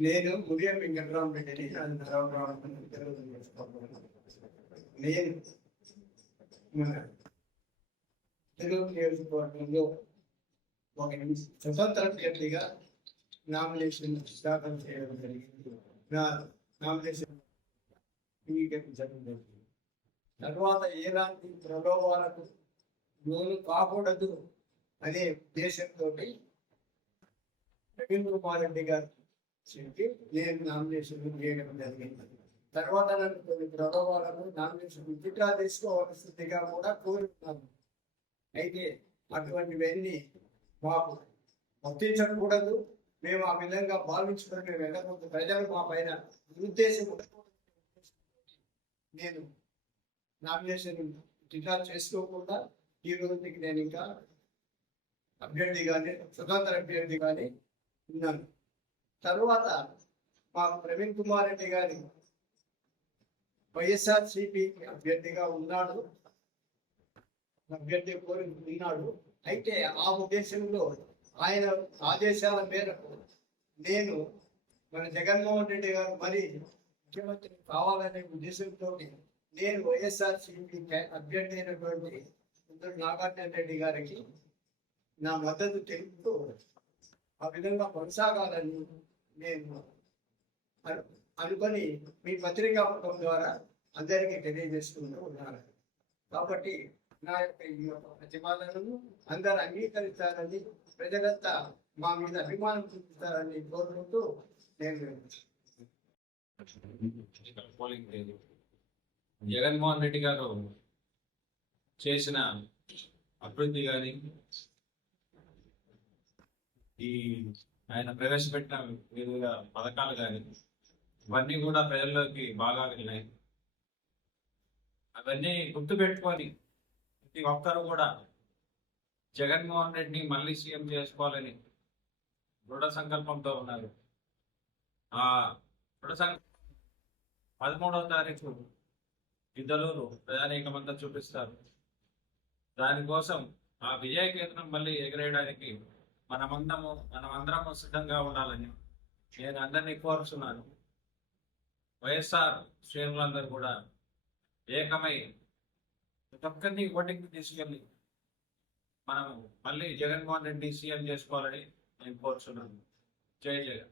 నేను ఉదయం వెంకటరామరెడ్డిని నేను తెలుగు నియోజకవర్గంలో ఒక స్వతంత్ర అభ్యర్థిగా నామినేషన్ దాఖలు చేయడం జరిగింది. నా నామినేషన్ అంగీకరించడం జరిగింది. తర్వాత ఎలాంటి ప్రలోభాలకు లోను కాకూడదు అనే ఉద్దేశంతో రవీంద్ర కుమార్ రెడ్డి గారు చెప్పి నేను నామినేషన్ చేయడం జరిగింది. తర్వాత నన్ను కొన్ని ప్రలోభాలను నామినేషన్ విత్డ్రా తీసుకోవాల్సిందిగా కూడా కోరుతున్నాను అయితే అటువంటివన్నీ మాకు వర్తించకూడదు మేము ఆ విధంగా భావించుకుని వెళ్ళకూడదు ప్రజలు మా పైన ఉద్దేశం నేను నామినేషన్ విత్డ్రా చేసుకోకుండా ఈ రోజుకి నేను ఇంకా అభ్యర్థిగానే స్వతంత్ర అభ్యర్థిగానే ఉన్నాను. తరువాత మా ప్రవీణ్ కుమార్ రెడ్డి గారి వైఎస్ఆర్ సిపి అభ్యర్థిగా ఉన్నాడు. అభ్యర్థి కోరి ఉన్నాడు. అయితే ఆ ఉద్దేశంలో ఆయన ఆదేశాల మేరకు నేను మన జగన్మోహన్ రెడ్డి గారు మరి ముఖ్యమంత్రి కావాలనే ఉద్దేశంతో నేను వైఎస్ఆర్సిపి అభ్యర్థి అయినటువంటి నాగార్జున రెడ్డి గారికి నా మద్దతు తెలుపుతూ ఆ విధంగా కొనసాగాలని నేను అనుకొని మీ పత్రికా ద్వారా అందరికీ తెలియజేసుకుంటూ ఉన్నారు. కాబట్టి నా యొక్క ఈ యొక్క ప్రతిపాదనను అందరు అంగీకరిస్తారని ప్రజలంతా మా మీద అభిమానం చూపిస్తారని కోరుకుంటూ నేను జగన్మోహన్ రెడ్డి గారు చేసిన అభివృద్ధి కానీ ఈ ఆయన ప్రవేశపెట్టిన వివిధ పథకాలు కానీ ఇవన్నీ కూడా ప్రజల్లోకి బాగా వెళ్ళినాయి అవన్నీ గుర్తుపెట్టుకొని ప్రతి ఒక్కరు కూడా జగన్మోహన్ రెడ్డిని మళ్ళీ సీఎం చేసుకోవాలని దృఢ సంకల్పంతో ఉన్నారు. ఆ దృఢ సంకల్పం పదమూడవ తారీఖు ఇద్దరు ప్రజానీకమంతా చూపిస్తారు. దానికోసం ఆ విజయ కేంద్రం మళ్ళీ ఎగరేయడానికి మనమందము మనమందరము సిద్ధంగా ఉండాలని నేను అందరినీ కోరుతున్నాను వైఎస్ఆర్ శ్రేణులందరూ కూడా ఏకమై ప్రతి ఒక్కరిని ఓటింగ్కి తీసుకెళ్ళి మనం మళ్ళీ జగన్మోహన్ రెడ్డి సీఎం చేసుకోవాలని నేను కోరుచున్నాను. జై జగన్.